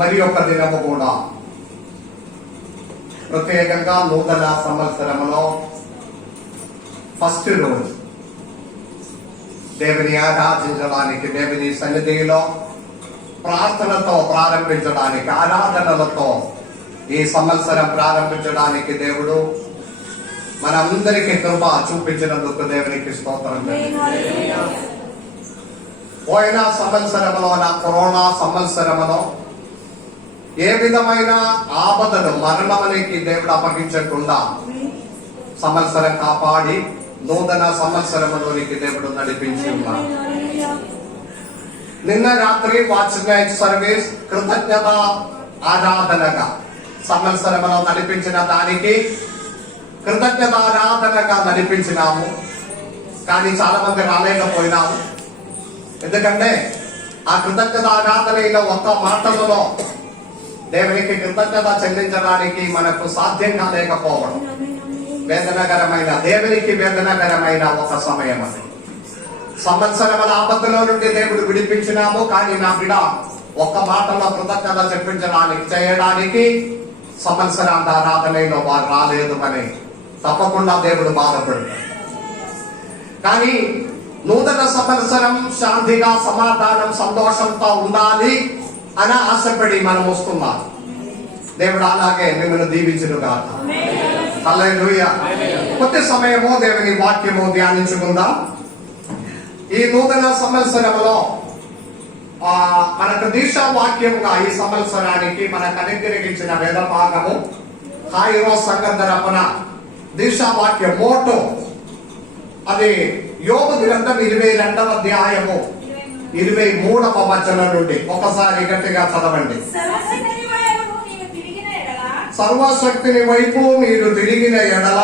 మరి ఒక దినము కూడా ప్రత్యేకంగా నూతన సంవత్సరంలో ఫస్ట్ రోజు దేవుని ఆరాధించడానికి, దేవుని సన్నిధిలో ప్రార్థనతో ప్రారంభించడానికి, ఆరాధనలతో ఈ సంవత్సరం ప్రారంభించడానికి దేవుడు మనందరికీ కృప చూపించినందుకు దేవునికి స్తోత్రం. పోయిన సంవత్సరంలో, నా కరోనా సంవత్సరంలో ఏ విధమైన ఆపదను, మరణానికి దేవుడు అప్పగించకుండా సంవత్సరం కాపాడి నూతన సంవత్సరంలోనికి దేవుడు నడిపించి ఉన్నారు. నిన్న రాత్రి వాచ్ నైట్ సర్వీస్ కృతజ్ఞత ఆరాధనగా సంవత్సరంలో నడిపించిన దానికి కృతజ్ఞత ఆరాధనగా నడిపించినాము. కానీ చాలా మంది రాలేకపోయినాము. ఎందుకంటే ఆ కృతజ్ఞత ఆరాధనలో ఒక్క మాటలలో దేవునికి కృతజ్ఞత చెల్లించడానికి మనకు సాధ్యంగా లేకపోవడం వేదనకరమైన, దేవునికి వేదనకరమైన ఒక సమయం అది. సంవత్సరముల ఆపదలో నుండి దేవుడు విడిపించినాము. కానీ నా బిడ్డ ఒక్క మాటలో కృతజ్ఞత చేయడానికి సంవత్సరాంత ఆరాధనలో వారు రాలేదు అని తప్పకుండా దేవుడు బాధపడతాడు. కానీ నూతన సంవత్సరం శాంతిగా, సమాధానం, సంతోషంతో ఉండాలి అని ఆశపడి మనం వస్తున్నాం. దేవుడు అలాగే మిమ్మల్ని దీవించును గాక. హల్లెలూయా. కొద్ది సమయము దేవుని వాక్యము ధ్యానించుకుందాం. ఈ నూతన సంవత్సరంలో మనకు దీక్షా వాక్యముగా ఈ సంవత్సరానికి మనకు అనుగ్రహించిన వేద భాగము కాయిరో సంఘం తరపున దీక్షా వాక్య మోటో అది యోబు గ్రంథం 22వ అధ్యాయము 23వ వచనం నుండి ఒకసారి గట్టిగా చదవండి. సర్వశక్తిని వైపు మీరు తిరిగిన ఎడల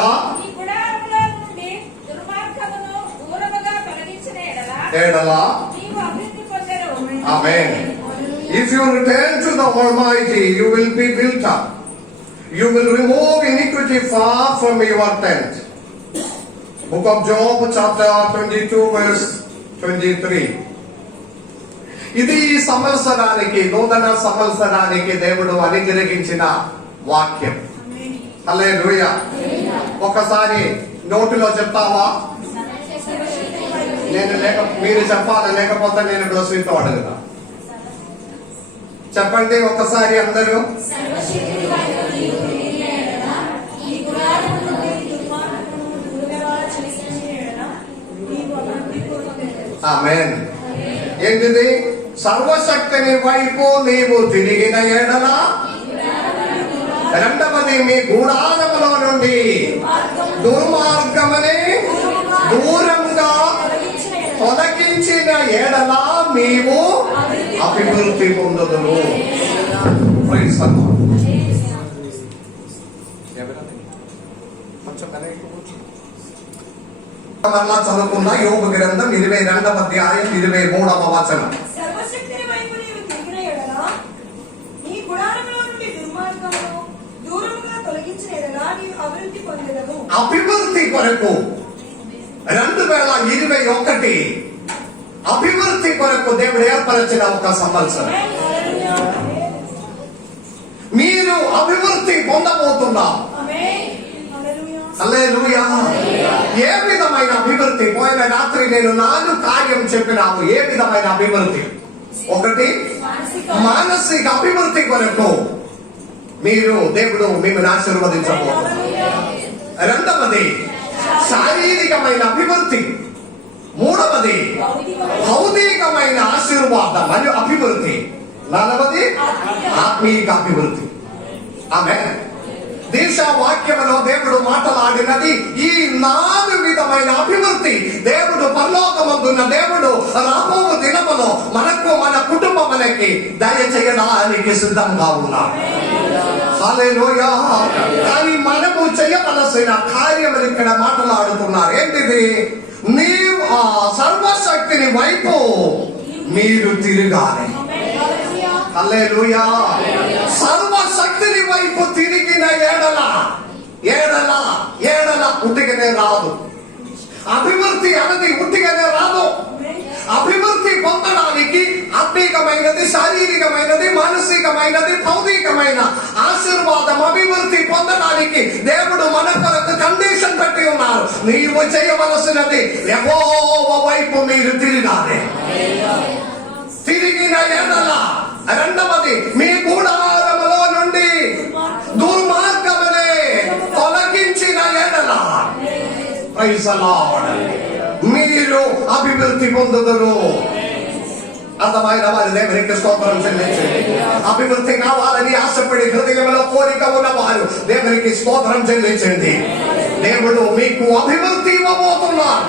Amen. If you return to the Almighty, you will be built up. You will remove iniquity far from your tent. Book of Job, chapter 22, verse 23. ఇది ఈ సంవత్సరానికి, నూతన సంవత్సరానికి దేవుడు అనుగ్రహించిన వాక్యం. హల్లెలూయా. ఒకసారి నోటిలో చెప్తావా? మీరు చెప్పాలి, లేకపోతే నేను గ్లోసరీతో అడుగుతా. చెప్పండి ఒకసారి అందరూ. ఆమేన్. ఏంటిది? సర్వశక్తిని వైపు నీవు తిరిగిన ఎడల, రెండవది మీ గూఢారములో నుండి దుర్మార్గమని దూరంగా తొలగించిన ఎడల నీవు అభివృద్ధి పొందుదును. మరలా చదువుకున్న యోబు గ్రంథం 22వ అధ్యాయం 23వ వచనం. అభివృద్ధి కొరకు 2021 అభివృద్ధి కొరకు దేవుడు ఏర్పరిచిన ఒక సంవత్సరం. మీరు అభివృద్ధి పొందబోతున్నారు. హల్లెలూయా. ఏ విధమైన అభివృద్ధి? పోయిన రాత్రి నేను 4 కార్యం చెప్పినాము. ఏ విధమైన అభివృద్ధి? ఒకటి, మానసిక అభివృద్ధి కొరకు మీరు దేవుడు మిమ్మల్ని ఆశీర్వదించబోతున్నారు. రెండవది శారీరకమైన అభివృద్ధి. మూడవది భౌతికమైన ఆశీర్వాదం మరియు అభివృద్ధి. నాలుగవది ఆత్మీయ అభివృద్ధి. ఆమేన్. దీక్ష వాక్యములో దేవుడు మాట్లాడినది ఈ 4 విధమైన అభివృద్ధి. దేవుడు పరలోకమందున్న దేవుడు రాబో దినములో మనకు, మన కుటుంబములకి దయచేయడానికి సిద్ధంగా ఉన్నాడు. హల్లెలూయా. కానీ మనము చేయవలసిన కార్యములు ఇక్కడ మాట్లాడుతున్నారు. ఏంటిది? నీవు ఆ సర్వశక్తిని వైపు మీరు తిరగాలి. హల్లెలూయా. సర్వశక్తిని వైపు తిరిగిన ఎడల ఉట్టిగానే రాదు. అభివృద్ధి అనేది ఉట్టిగానే రాదు. అభివృద్ధి పొందడానికి ఆత్మీకమైనది, శారీరకమైనది, మానసికమైనది, భౌతికమైన ఆశీర్వాదం అభివృద్ధి పొందడానికి దేవుడు మన కొరకు కండిషన్ పెట్టి ఉన్నారు. నీవు చేయవలసినది యెహోవా వైపు మీరు తిరగాలి. తిరిగిన ఎడల, రెండవది మీ గుడారములో నుండి దుర్మార్గమునే తొలగించిన ఎడల, ప్రైజ్ ది లార్డ్, మీరు అభివృద్ధి పొందుదురు. అర్థమైన వారి దేవునికి స్తోత్రం చెల్లించండి. అభివృద్ధి కావాలని ఆశపడి హృదయంలో కోరిక ఉన్నవారు దేవునికి స్తోత్రం చెల్లించండి. దేవుడు మీకు అభివృద్ధి ఇవ్వబోతున్నారు.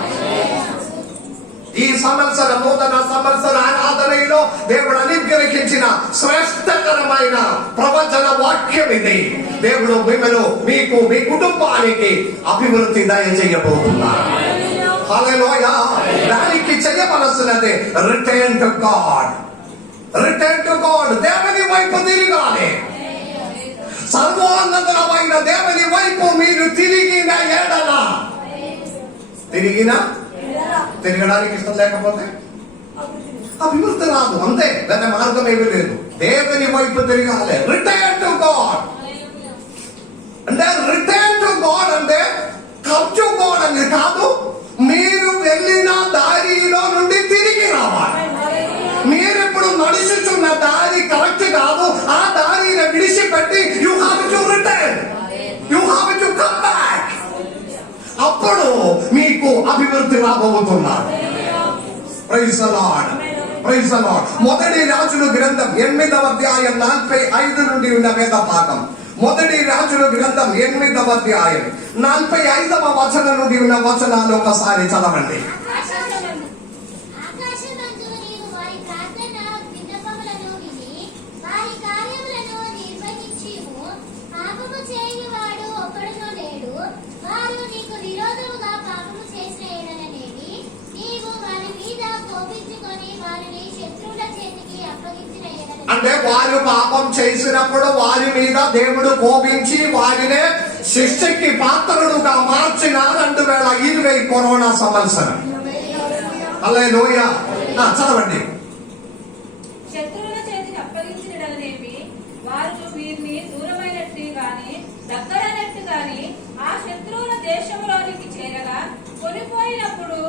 ఈ సంవత్సర నూతన సంవత్సర ఆరాధనలో దేవుడు అనుగ్రహించిన శ్రేష్టకరమైన ప్రవచన వాక్యం ఇది. దేవుడు మిమ్మల్ని, మీకు, మీ కుటుంబానికి అభివృద్ధి దయచేయబోతున్నారు. హల్లెలూయా. దానికి చేయవలసినది return to God. Return to God. దేవుని వైపు తిరగాలి. సర్వోన్నతమైన దేవుని వైపు మీరు తిరిగిన ఎడల, తిరగడానికి ఇష్టం లేకపోతే అభివృద్ధి రాదు. అంతే, దాని మార్గం ఏమీ లేదు. దేవుని వైపు తిరగాలి. రిటర్న్ టు గాడ్ అంటే, రిటర్న్ టు గాడ్ అంటే కమ్ టు గాడ్ అని కాదు. మీరు వెళ్ళిన దారిలో నుండి తిరిగి రావాలి. మీరు ఇప్పుడు నడుచుచున్న దారి కరెక్ట్ కాదు. ఆ దారిని విడిచిపెట్టి you have to return, you have to come back. అప్పుడు మీకు అభివృద్ధి రాబోతున్నారు. Praise the lord, praise the lord. మొదటి రాజుల గ్రంథం 8వ అధ్యాయం 45 నుండి ఉన్న వేద భాగం. మొదటి రాజుల గ్రంథం 8వ అధ్యాయం 45వ వచనం నుండి ఉన్న వచనాలు ఒకసారి చదవండి. అంటే వారు పాపం చేసినప్పుడు వారి మీద దేవుడు కోపించి వారినే శిక్షకి పాత్రుడుగా మార్చిన 2020 కరోనా సంవత్సరం. హల్లెలూయా. చదవండి. శత్రువుల చేతికి అప్పగించిననేమి వారు వీరిని దూరమైనట్టు గాని దగ్గరైనట్టు గాని ఆ శత్రువుల దేశంలోనికి చేరగా కొనిపోయినప్పుడు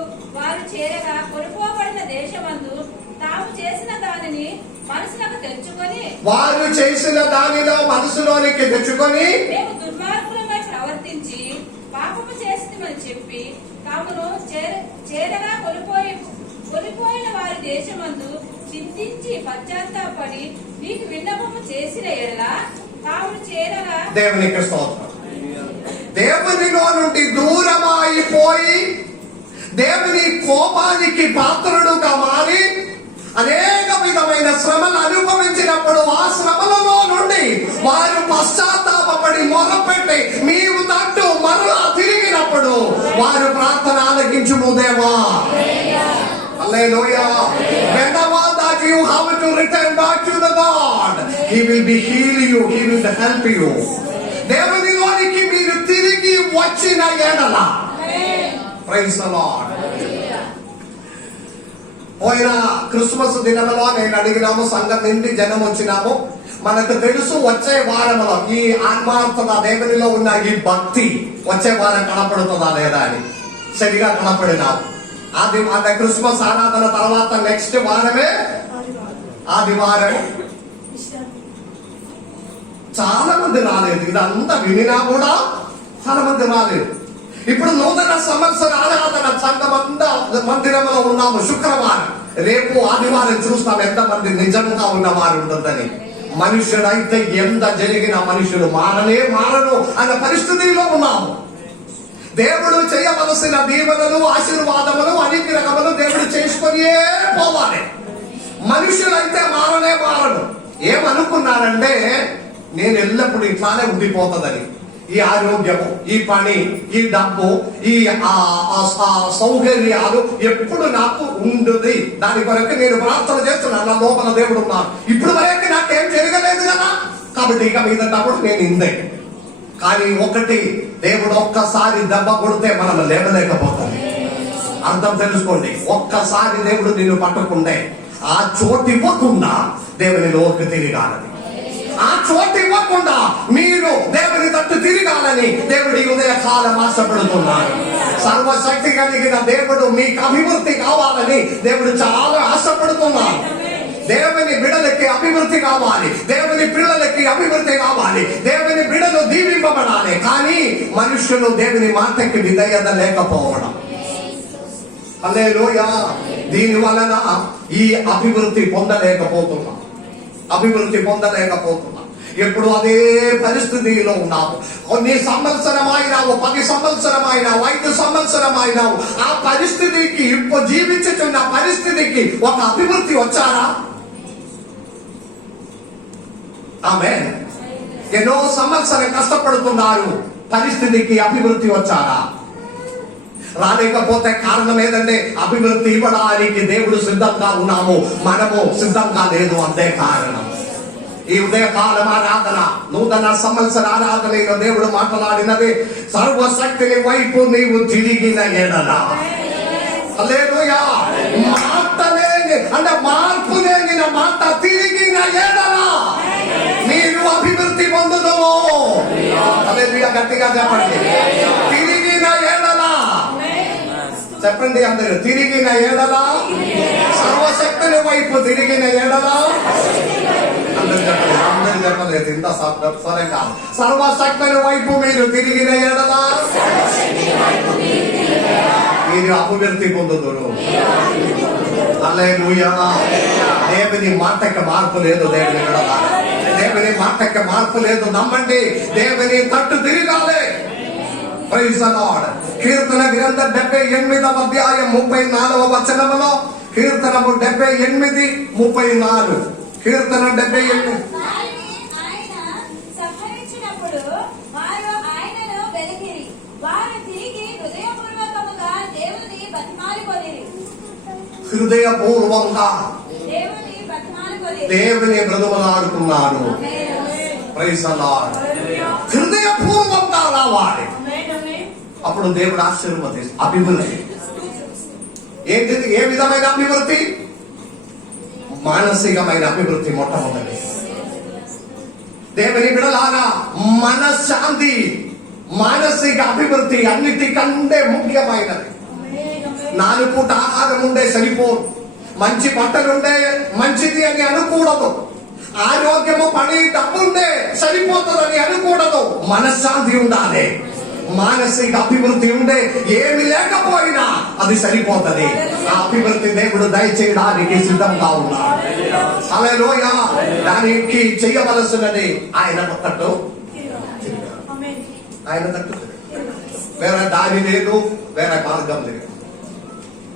కొనిపోబడిన దేశమందు తాము చేసిన దానిని మనసులకు తెచ్చుకొని, వారు చేసిన దానిలో మనసులోనికి తెచ్చుకొని, మేము దుర్మార్గులమై ప్రవర్తించి పాపము చేస్తామని చెప్పి తామును చేరగా కొనిపోయిన వారి దేశమందు చింతించి పశ్చాత్తాపడి నీకు విన్నపము చేసిన ఎడల తాము చేరగా. దేవునికి స్తోత్రం. దేవునిలో నుండి దూరమైపోయి దేవుని కోపానికి పాత్రుడుగా మారి అనేక విధమైన శ్రమలు అనుభవించినప్పుడు ఆ శ్రమలలో నుండి వారు పశ్చాత్తాపడి మొదలుపెట్టి నీవు తట్టు మరలా తిరిగినప్పుడు వారు ప్రార్థన ఆలకించుము దేవా. హల్లెలూయా. Whenever that you have to return back to the God, He will be heal you, He will help you. దేవునిలోనికి మీరు తిరిగి వచ్చిన ఎడల, ప్రైజ్ ది లార్డ్. పోయిన క్రిస్మస్ దినములో నేను అడిగినాము, సంఘం నుండి జనం వచ్చినాము. మనకు తెలుసు వచ్చే వారంలో ఈ ఆత్మార్థత దేవునిలో ఉన్న ఈ భక్తి వచ్చే వారం కనపడుతుందా లేదా అని. సరిగా కనపడినాము. అది క్రిస్మస్ ఆరాధన తర్వాత నెక్స్ట్ వారమే ఆదివారం. చాలా మంది రాలేదు. ఇదంతా వినినా కూడా చాలా మంది రాలేదు. ఇప్పుడు నూతన సంవత్సర ఆరాధన సంఘమంతా మందిరంలో ఉన్నాము. శుక్రవారం, రేపు ఆదివారం చూస్తాం ఎంతమంది నిజంగా ఉన్నవారు ఉంటుందని. మనుషుడైతే ఎంత జరిగిన మనుషులు మారను అన్న పరిస్థితిలో ఉన్నాము. దేవుడు చేయవలసిన దీవెనలు, ఆశీర్వాదములు, అనుగ్రహములు దేవుడు చేసుకొని పోవాలి. మనుషులైతే మారను. ఏమనుకున్నారంటే నేను ఎల్లప్పుడు ఇట్లానే ఉండిపోతుందని. ఈ ఆరోగ్యము, ఈ పని, ఈ డబ్బు, ఈ సౌకర్యాలు ఎప్పుడు నాకు ఉండదు. దాని కొరకు నేను ప్రార్థన చేస్తున్నాను. నా లోపల దేవుడు ఉన్నాను. ఇప్పుడు వరకు నాకేం జరగలేదు కదా, కాబట్టి ఇక మీదటప్పుడు నేను ఇందే. కానీ ఒకటి, దేవుడు ఒక్కసారి దెబ్బ కొడితే మనం లేవలేకపోతాం. అర్థం తెలుసుకోండి. ఒక్కసారి దేవుడు నిన్ను పట్టుకుంటే ఆ చోటు ఇవ్వకుండా దేవునిలోకి తిరగాలని, ఆ చోటు ఇవ్వకుండా మీరు దేవుని తట్టు తిరగాలని దేవుడి ఉదయకాలం ఆశపడుతున్నాడు. సర్వశక్తి కలిగిన దేవుడు మీకు అభివృద్ధి కావాలని దేవుడు చాలా ఆశపడుతున్నాడు. దేవుని బిడలకి అభివృద్ధి కావాలి, దేవుని పిల్లలకి అభివృద్ధి కావాలి, దేవుని బిడలు దీవింపబడాలి. కానీ మనుషులు దేవుని మాటకి విధేయత లేకపోవడం, హల్లెలూయా, దీని వలన ఈ అభివృద్ధి పొందలేకపోతున్నాం. ఎప్పుడు అదే పరిస్థితిలో ఉన్నాము. కొన్ని సంవత్సరమైనావు, 10 సంవత్సరమైనావు, 5 సంవత్సరమైనావు. ఆ పరిస్థితికి ఇప్పుడు జీవించుతున్న పరిస్థితికి ఒక అభివృద్ధి వచ్చారా? ఆమేన్. ఎన్నో సంవత్సరం కష్టపడుతున్నారు, పరిస్థితికి అభివృద్ధి వచ్చారా? రాలేకపోతే కారణం ఏదంటే అభివృద్ధి ఇవ్వడానికి దేవుడు సిద్ధంగా ఉన్నాము, మనము సిద్ధంగా లేదు, అంతే కారణం. ఈ ఉదయకాలం ఆరాధన, నూతన సంవత్సర ఆరాధనలో దేవుడు మాట్లాడినది సర్వశక్తిని వైపు నీవు తిరిగిన ఎడల, హల్లెలూయా, మార్పు లేని మాట తిరిగిన ఎడల మీరు అభివృద్ధి పొందుదువు. హల్లెలూయా, గట్టిగా చెప్పండి. తిరిగిన ఎడల చెప్పండి అందరూ, తిరిగిన ఎడల, సర్వశక్తుని వైపు తిరిగిన ఎడల, అందరూ చెప్పలేదు, ఇంత సరే కాదు. సర్వశక్తుని వైపు మీరు తిరిగిన ఎడల మీరు అభివృద్ధి పొందుదురు. హల్లెలూయా. దేవుని మాటకి మార్పు లేదు, దేవుని మాటకి మార్పు లేదు. నమ్మండి, దేవుని తట్టు తిరగాలి. Praise the lord. కీర్తన గ్రంథం 78వ అధ్యాయం 34వ వచనములో, కీర్తనము 78:34, కీర్తన 78. హృదయపూర్వంగా దేవుని బ్రతుకులాడుకున్నాను. Praise the Lord. హృదయపూర్వంగా రావాలి, అప్పుడు దేవుడు ఆశీర్వదిస్తాడు. అభివృద్ధి ఏంటిది? ఏ విధమైన అభివృద్ధి? మానసికమైన అభివృద్ధి. మొట్టమొదటి దేవుని బిడ్డలారా, మనశ్శాంతి, మానసిక అభివృద్ధి అన్నిటికంటే ముఖ్యమైనది. 4 పూట ఆహారం ఉండే సరిపోదు, మంచి బట్టలుండే మంచిది అని అనకూడదు, ఆరోగ్యము, పని, డబ్బుండే సరిపోతుందని అనకూడదు. మనశ్శాంతి ఉండాలి, మానసిక అభివృద్ధి ఉండే ఏమి లేకపోయినా అది సరిపోతుంది. ఆ అభివృద్ధి దేవుడు దయచేయడానికి సిద్ధంగా ఉన్నాడు. హల్లెలూయా. దానికి చేయవలసినది ఆయన తట్టు, ఆయన తట్టు, వేరే దారి లేదు, వేరే మార్గం లేదు.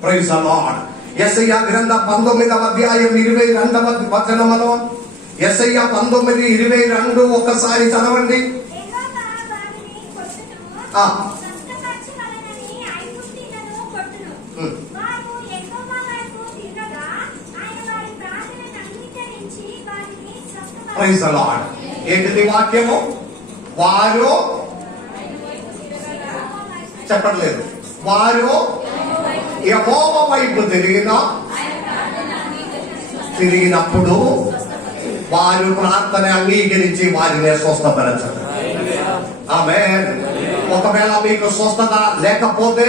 Praise the lord. యెషయా గ్రంథం 19వ అధ్యాయం 22వ వచనములో, యెషయా 19:22 ఒకసారి చదవండి. Praise the lord. ఏంటిది వాక్యము? వారు చెప్పట్లేదు, వారు యెహోవా వైపు తిరిగినప్పుడు వారు ప్రార్థన అంగీకరించి వారిని స్వస్థపరచండి. ఆమేన్. ఒకవేళ మీకు స్వస్థత లేకపోతే,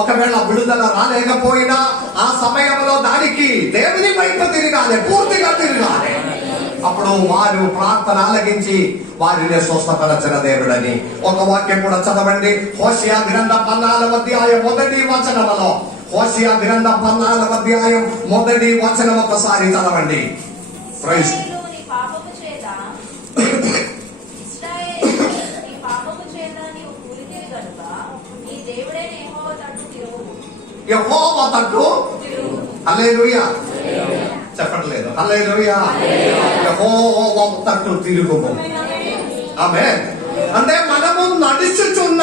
ఒకవేళ విడుదల రాలేకపోయినా, ఆ సమయంలో దానికి దేవుని వైపు తిరగాలి, పూర్తిగా తిరగాలి. అప్పుడు వారు ప్రార్థన ఆలకించి వారిని స్వస్థపరచిన దేవుడని. ఒక వాక్యం కూడా చదవండి. హోషేయ గ్రంథం 14వ అధ్యాయం 1వ వచనములో, హోషేయ గ్రంథం 14వ అధ్యాయం 1వ వచనం ఒకసారి చదవండి. ప్రైజ్. యెహోవా తట్టు, హల్లెలూయా, చెప్పట్లేదు, హల్లెలూయా, యెహోవా తట్టు తిరుగుము. ఆమేన్. అంటే మనము నడుచుచున్న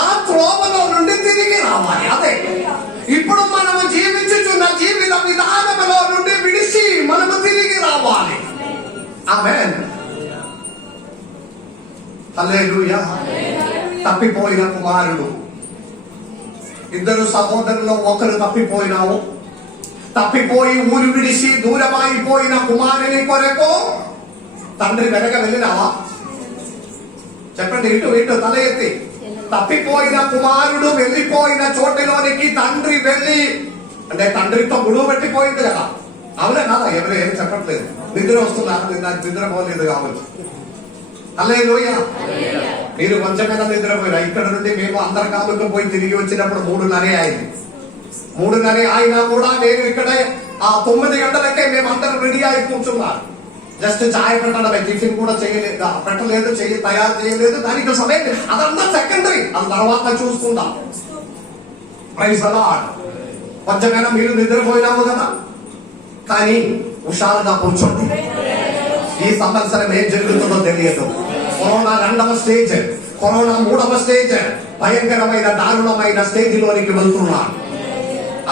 ఆ త్రోవలో నుండి తిరిగి రావాలి. అదే ఇప్పుడు మనము జీవించుచున్న జీవిత విధానంలో నుండి విడిచి మనము తిరిగి రావాలి. ఆమేన్. హల్లెలూయా. తప్పిపోయిన కుమారుడు ఇద్దరు సహోదరులు ఒకరు తప్పిపోయినావు. తప్పిపోయి ఊరు విడిచి దూరమైపోయిన కుమారుని కొరకు తండ్రి వెనక వెళ్ళినావా? చెప్పండి, ఇటు తల ఎత్తి. తప్పిపోయిన కుమారుడు వెళ్ళిపోయిన చోటిలోనికి తండ్రి వెళ్ళి, అంటే తండ్రితో గొడవ పెట్టిపోయింది కదా, అవునా కాదా? ఎవరు ఏం చెప్పట్లేదు. నిద్ర వస్తున్నారు, నాకు నిద్రపోలేదు కావచ్చు. హల్లెలూయా. మీరు కొంచెమైనా నిద్రపోయినా. ఇక్కడ నుండి మేము అందరికాలకు పోయి తిరిగి వచ్చినప్పుడు 3:30 అయింది. 3:30 అయినా కూడా నేను ఇక్కడ ఆ 9 గంటలకే మేము అందరం రెడీ అయి కూర్చున్నారు. జస్ట్ చాయ్ పెట్టడమే, టిఫిన్ కూడా చేయలేదు, పెట్టలేదు, తయారు చేయలేదు. దానికి సమయం అదంతా సెకండరీ, అది తర్వాత చూసుకుందాం. Praise the lord. కొంచెమైనా మీరు నిద్రపోయినాము కదా, కానీ హుషారుగా కూర్చోండి. ఈ సంవత్సరం ఏం జరుగుతుందో తెలియదు. కరోనా 2వ స్టేజ్, కరోనా 3వ స్టేజ్, భయంకరమైన దారుణమైన స్టేజ్ లోనికి వెళ్తున్నారు.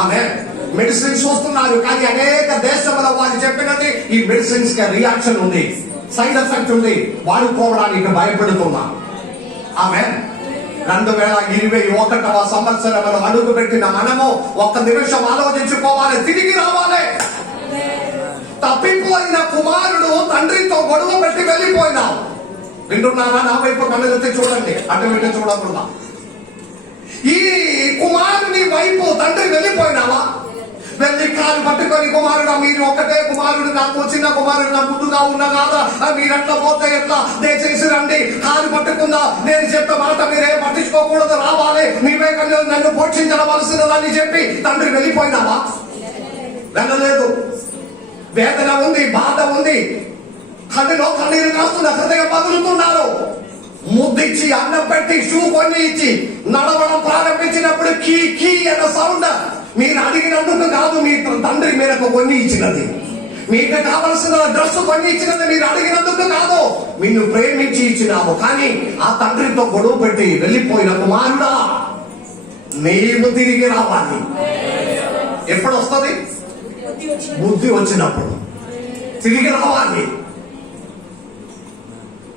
ఆమె మెడిసిన్స్ వస్తున్నారు, కానీ అనేక దేశముల వారు చెప్పినది ఈ మెడిసిన్స్ కి రియాక్షన్ ఉంది, సైడ్ ఎఫెక్ట్ ఉంది, వాడుకోవడానికి భయపడుతున్నారు. ఆమె 2021వ సంవత్సరంలో అడుగు పెట్టిన మనము ఒక్క నిమిషం ఆలోచించుకోవాలి, తిరిగి రావాలి. తప్పిపోయిన కుమారుడు తండ్రితో గొడవ పెట్టి వెళ్ళిపోయినావు. వింటున్నారా? నా వైపు కళ్ళెత్తి చూడండి, అటు ఇటు చూడకుండా. ఈ కుమారుని వైపు తండ్రి వెళ్ళిపోయినావా? వెళ్ళి కాలు పట్టుకొని, కుమారుడు మీరు ఒక్కటే కుమారుడు, నాకు చిన్న కుమారుడు నా ముందుగా ఉన్నా కాదా, మీరట్లా పోతే ఎట్లా, దయచేసి రండి, కాలు పట్టుకుందా, నేను చెప్పే మాట మీరే పట్టించుకోకూడదు, రావాలి, నీవే నన్ను పోషించవలసినదని చెప్పి తండ్రి వెళ్ళిపోయినావా? వెళ్ళలేదు. వేదన ఉంది, బాధ ఉంది, కళ్ళలో కన్నీరు కాస్తున్న హృదయం పగులుతున్నారు. ముద్దిచ్చి అన్నం పెట్టి షూ కొని ఇచ్చి నడవడం ప్రారంభించినప్పుడు కీ కీ అన్న సౌండ్ మీరు అడిగినందుకు కాదు, మీ తండ్రి మీరకు కొన్ని ఇచ్చినది. మీకు కావలసిన డ్రెస్ కొన్ని ఇచ్చినది మీరు అడిగినందుకు కాదు, నిన్ను ప్రేమించి ఇచ్చినాము. కానీ ఆ తండ్రితో గొడవ పెట్టి వెళ్ళిపోయిన కుమారుడా, నీవు తిరిగి రావాలి. ఎప్పుడు వస్తుంది? బుద్ధి వచ్చినప్పుడు తిరిగి రావాలి.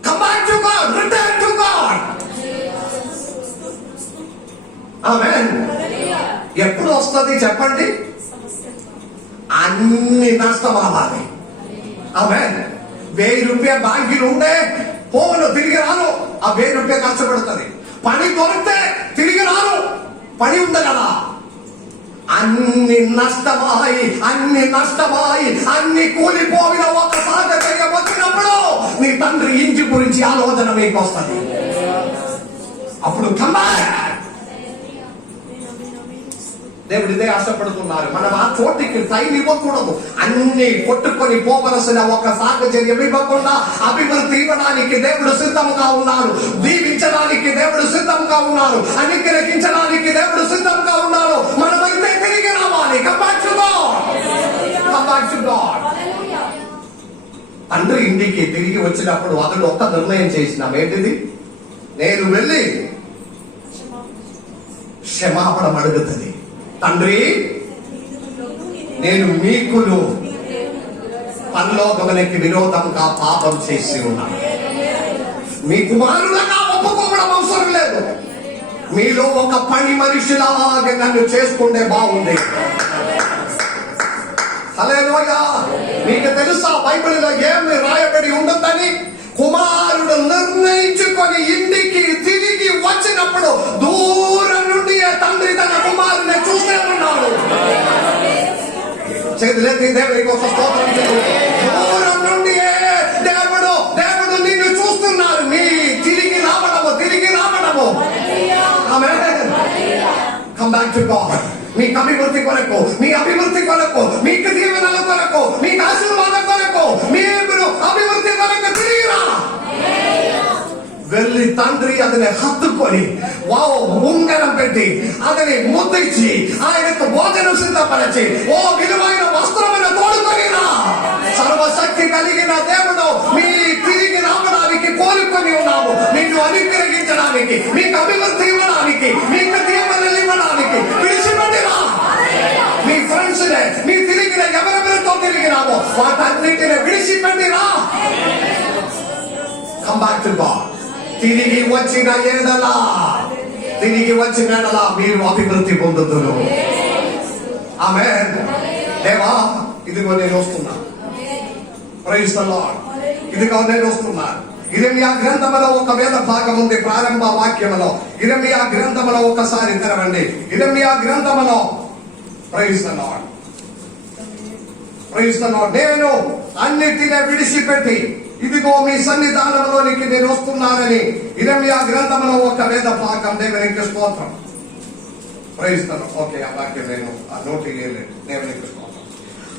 Come back to God, return to God. Amen. ఎప్పుడు వస్తుంది చెప్పండి? అన్ని నష్టం అవ్వాలి. ఆమేన్. 1000 రూపాయలు బ్యాంకులు ఉంటే పోను, తిరిగి రాను. ఆ 1000 రూపాయలు ఖర్చు పెడుతుంది. పని దొరికితే తిరిగి రాను, పని ఉంది కదా. అన్ని నష్టమాయి అన్ని కూలిపోయిన ఒక సాగర్యం వచ్చినప్పుడు నీ తండ్రి ఇంటి గురించి ఆలోచన మీకు వస్తుంది. అప్పుడు దేవుడు ఇదే ఆశపడుతున్నారు. మనం ఆ చోటికి టైం ఇవ్వకూడదు. అన్ని కొట్టుకొని పోవలసిన ఒక సాహచర్యం ఇవ్వకుండా అభివృద్ధి ఇవ్వడానికి దేవుడు సిద్ధంగా ఉన్నారు. దీవించడానికి దేవుడు సిద్ధంగా ఉన్నారు. అనుగ్రహించడానికి దేవుడు సిద్ధంగా ఉన్నారు. మనమైతే తిరిగి రావాలి. Come back to God. Come back to God. తండ్రి ఇంటికి తిరిగి వచ్చినప్పుడు అతడు ఒక్క నిర్ణయం చేసినాం. ఏంటిది? నేను వెళ్ళి క్షమాపణ అడుగుతుంది. తండ్రి, నేను మీకును పరలోకమునకి విరోధంగా పాపం చేసి ఉన్నాను. మీ కుమారులుగా ఒప్పుకోవడం అవసరం లేదు. మీలో ఒక పని మనిషిలాగా నన్ను చేసుకుంటే బాగుంది. హల్లెలూయా. మీకు తెలుసా బైబిల్లో ఏమి రాయబడి ఉంటుందని? కుమారుడు నిర్ణయించుకొని ఇంటికి తిరిగి వచ్చినప్పుడు దూరం నుండి తండ్రి తన కుమారుని చూస్తే ఉన్నాడు. చేతులెత్తి దేవునికి ఒక స్తోత్రం చేయండి. దూరం నుండి దేవుడు నిన్ను చూస్తున్నారు. మీ తిరిగి రావడము. ఆమేన్. Come back to God. మీకు అభివృద్ధి కొరకు, మీ అభివృద్ధి కొరకు, మీకు దీవెనల కొరకు, మీకు ఆశీర్వాదం కొరకు, మీరు అభివృద్ధి కొరకు తిరిగిరా. వెళ్ళి తండ్రి అతని హత్తుకొని ఉంగరం పెట్టి అతని ముద్దిచ్చి ఆయనకు భోజనం సిద్ధపరచి ఓ విలువైన వస్త్రమైన తోడుకొనిరా. సర్వశక్తి కలిగిన దేవుడు మీ తిరిగి రావడానికి కోరుకొని ఉన్నాము. నిన్ను అనుగ్రహించడానికి, మీకు అభివృద్ధి ఇవ్వడానికి, మీకు దీవెనలు ఇవ్వడానికి విడిచిపెట్టిరా. మీ ఫ్రెండ్స్ నే, మీ తిరిగిన ఎవరెవరితో తిరిగినామో వాటన్నిటిని విడిచిపెట్టిరా. Come back to God. తిరిగి వచ్చిన ఎడలా తిరిగి వచ్చిన మీరు అభివృద్ధి పొందుతురు. ఆమేన్. దేవా ఇదిగో నేను వస్తున్నా. Praise the lord. ఇదిగో నేను వస్తున్నా. ఇర్మియా గ్రంథములో ఒక వేద భాగం ఉంది. ప్రారంభ వాక్యములో ఇర్మియా గ్రంథములో ఒకసారి తెరవండి. ఇర్మియా గ్రంథములో praise the lord. Praise the lord. నేను అన్నిటిని విడిచిపెట్టి ఇదిగో మీ సన్నిధానంలోనికి నేను వస్తున్నానని ఇర్మియా గ్రంథములో ఒక వేద భాగం. దేవునికి స్తోత్రం. Praise the lord. ఓకే, ఆ వాక్యం నేను ఆ నోట్ చేయలేదు. దేవునికి స్తోత్రం.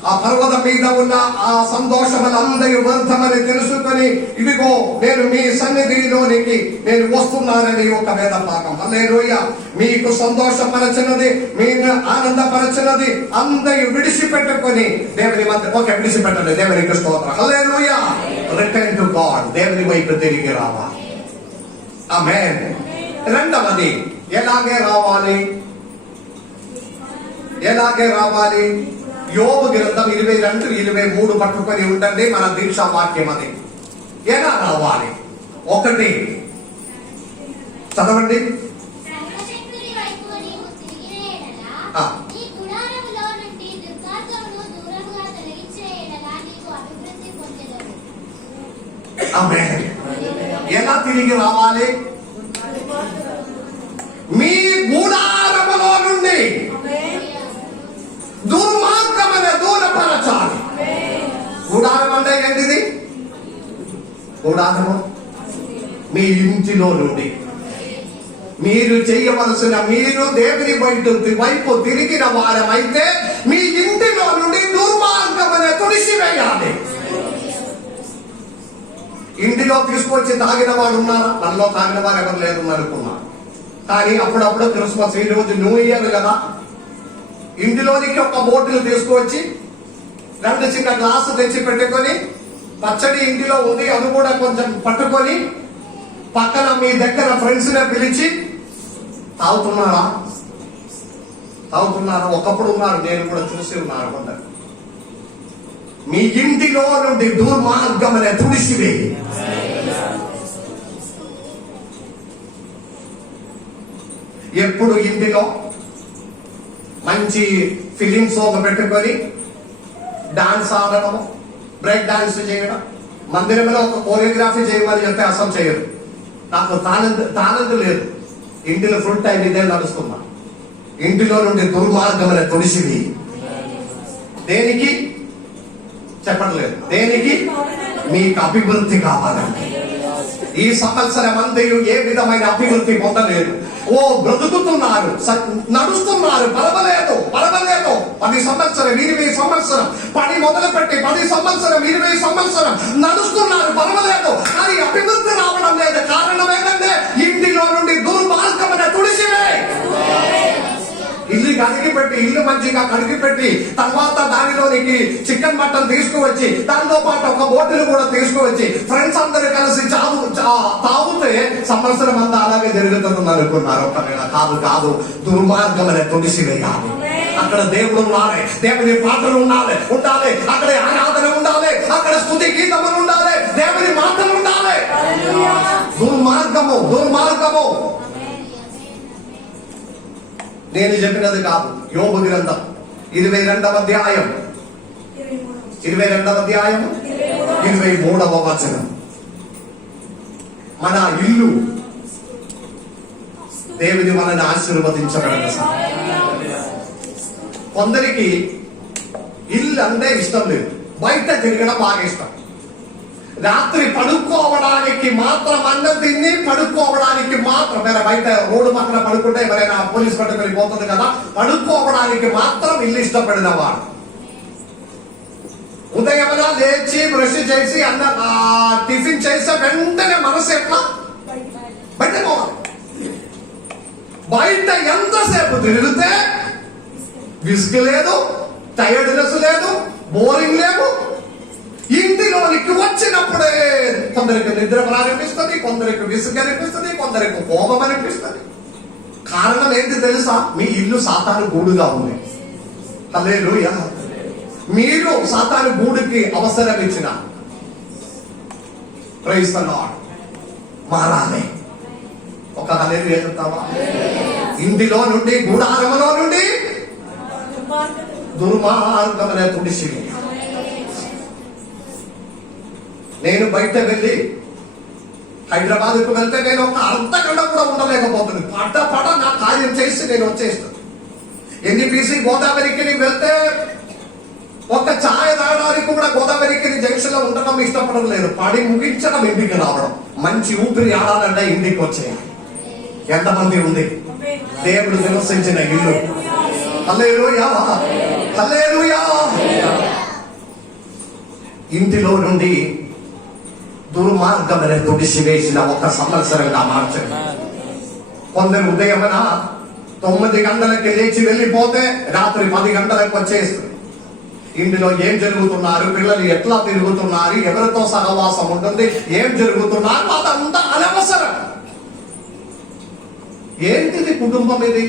ఆ పర్వతం మీద ఉన్న ఆ సంతోషములందరూ వ్యర్థమని తెలుసుకొని ఇదిగో నేను మీ సన్నిధిలోనికి నేను వస్తున్నానని ఒక వేద భాగం. హల్లెలూయా. మీకు సంతోషపరచినది, మీరు ఆనందపరచినది అందరూ విడిచిపెట్టుకొని దేవుని మధ్య. ఓకే, విడిచిపెట్టండి. దేవునికి స్తోత్రం. హల్లెలూయా. Return to God. దేవుని వైపు తిరిగి రావాలి. ఆమేన్. రెండవది, ఎలాగే రావాలి? ఎలాగే రావాలి? యోబు గ్రంథం 22-23 పట్టుకొని ఉండండి. మన దీక్షా వాక్యం అది. ఎలా రావాలి? ఒకటి చదవండి. సర్వశక్తుని వైపు నీవు తిరిగిన ఎడల, నీ గుడారములో నుండి దుర్మార్గమును దూరముగా తొలగించిన ఎడల నీవు అభివృద్ధి పొందెదవు. ఆమేన్. ఎలా తిరిగి రావాలి? మీ గుడారములో నుండి దుర్మార్గమనే దూరపరచాలి. గుడారం అంటే ఏంటిది? గుడారము మీ ఇంటిలో నుండి మీరు చేయవలసిన, మీరు దేవుని వైపు తిరిగిన వారమైతే మీ ఇంటిలో నుండి దుర్మార్గమనే తుడిసివేయాలి. ఇంటిలో తీసుకొచ్చి తాగిన వాడు ఉన్నారా? మనలో తాగిన వారు ఎవరు లేరు అనుకున్నారు. కానీ అప్పుడప్పుడు క్రిస్మస్, ఈ రోజు న్యూ ఇయర్ కదా, ఇంటిలోనికి ఒక బోటిల్ తీసుకువచ్చి 2 చిన్న గ్లాసు తెచ్చి పెట్టుకొని, పచ్చడి ఇంటిలో ఉంది అది కూడా కొంచెం పట్టుకొని పక్కన మీ దగ్గర ఫ్రెండ్స్ ని పిలిచి తాగుతున్నారా? ఒకప్పుడు ఉన్నారు, నేను కూడా చూసి ఉన్నారు కొందరు. మీ ఇంటిలో నుండి దుర్మార్గమనే తుడిసివేయి. ఎప్పుడు ఇంటిలో మంచి ఫిలిం సాంగ్ పెట్టుకొని డాన్స్ ఆడడం, బ్రేక్ డాన్స్ చేయడం, మందిరంలో ఒక కోరియోగ్రఫీ చేయమని చెప్తే అసలు చేయరు. నాకు తానందు లేదు. ఇంటిలో ఫుల్ టైం ఇదే నడుస్తున్నా. ఇంటిలో నుండి దుర్మార్గమైన తుడిసివి. దేనికి చెప్పట్లేదు. దేనికి? మీకు అభివృద్ధి కావాలండి. ఈ సంవత్సరం అందరూ ఏ విధమైన అభివృద్ధి పొందలేదు. ఓ బ్రతుకుతున్నారు, నడుస్తున్నారు, పరవలేదు. 10 సంవత్సరం 20 సంవత్సరం పని మొదలుపెట్టి 10 సంవత్సరం 20 సంవత్సరం నడుస్తున్నారు, పరవలేదు. కానీ అభివృద్ధి రావడం లేదు. కారణం ఏంటంటే ఇంటిలో నుండి దుర్మార్గమైన తుడిసివే. ఇల్లు మంచిగా కడిగి పెట్టి తర్వాత దానిలోనికి చికెన్ మటన్ తీసుకువచ్చి దాంతో పాటు ఒక బోటిల్ కూడా తీసుకువచ్చి ఫ్రెండ్స్ అందరూ కలిసి తాగితే సంవత్సరం అంతా అలాగే జరుగుతుంది అనుకున్నారు. ఒకవేళ కాదు, దుర్మార్గమనే తుడిసివేయాలి. అక్కడ దేవుడు ఉండాలి, దేవుని పాటలు ఉండాలి, అక్కడ ఆరాధన ఉండాలి, అక్కడ స్తుతి గీతములు ఉండాలి, దేవుని మాటలు ఉండాలి. దుర్మార్గము నేను చెప్పినది కాదు. యోబు గ్రంథం 22వ అధ్యాయం 23వ వచనం. మన ఇల్లు దేవుని మనల్ని ఆశీర్వదించబడిన సమయం. కొందరికి ఇల్లు అంటే ఇష్టం లేదు, బయట తిరగడం బాగా ఇష్టం. రాత్రి పడుకోవడానికి మాత్రం అన్నం తిని పడుకోవడానికి మాత్రం, బయట రోడ్డు పక్కన పడుకుంటే ఎవరైనా పోలీస్ పట్టుకొని పోతుంది కదా, పడుకోవడానికి మాత్రం ఇల్లు ఇష్టపడిన వాడు. ఉదయం లేచి బ్రష్ చేసి టిఫిన్ చేసే వెంటనే మనసు ఎట్లా బయట పోవాలి. బయట ఎంతసేపు తిరిగితే విసుగు లేదు, టైర్డ్నెస్ లేదు, బోరింగ్ లేదు. ఇంటిలోనికి వచ్చినప్పుడే కొందరికి నిద్ర ప్రారంభిస్తుంది, కొందరికి విసుగు అనిపిస్తుంది, కొందరికి కోపం అనిపిస్తుంది. కారణం ఏంటి తెలుసా? మీ ఇల్లు సాతాను గూడుగా ఉంది. హల్లెలూయా. మీరు సాతాను గూడుకి అవసరం ఇచ్చిన ప్రైజ్ ది లార్డ్. మారాలి. ఒక హల్లెలూయా చెప్తావా? ఇంటిలో నుండి, గుడారములో నుండి దుర్మార్గమున తుడిసి. నేను బయట వెళ్ళి హైదరాబాద్కు వెళ్తే నేను ఒక అర్ధ గంట కూడా ఉండలేకపోతుంది. పడ నా కార్యం చేసి నేను వచ్చేస్తాను. ఎన్నిపిసి గోదావరికి వెళ్తే ఒక ఛాయ్ తాగడానికి కూడా గోదావరికి జంక్షన్ లో ఉండడం ఇష్టపడడం లేదు. పడి ముగించడం, ఇంటికి రావడం, మంచి ఊపిరి ఆడాలంటే ఇంటికి వచ్చేయాలి. ఎంతమంది ఉంది దేవుడు నివసించిన ఇల్లు? హల్లెలూయా, హల్లెలూయా. ఇంటిలో నుండి దుర్మార్గమనే తుడిసివేసిన ఒక సంవత్సరంగా మార్చండి. కొందరు ఉదయమన 9 గంటలకి లేచి వెళ్ళిపోతే రాత్రి 10 గంటలకు వచ్చేస్తుంది. ఇంటిలో ఏం జరుగుతున్నారు, పిల్లలు ఎట్లా తిరుగుతున్నారు, ఎవరితో సహవాసం ఉంటుంది, ఏం జరుగుతున్నారు, అదంతా అనవసరం. ఏంటిది కుటుంబం? ఇది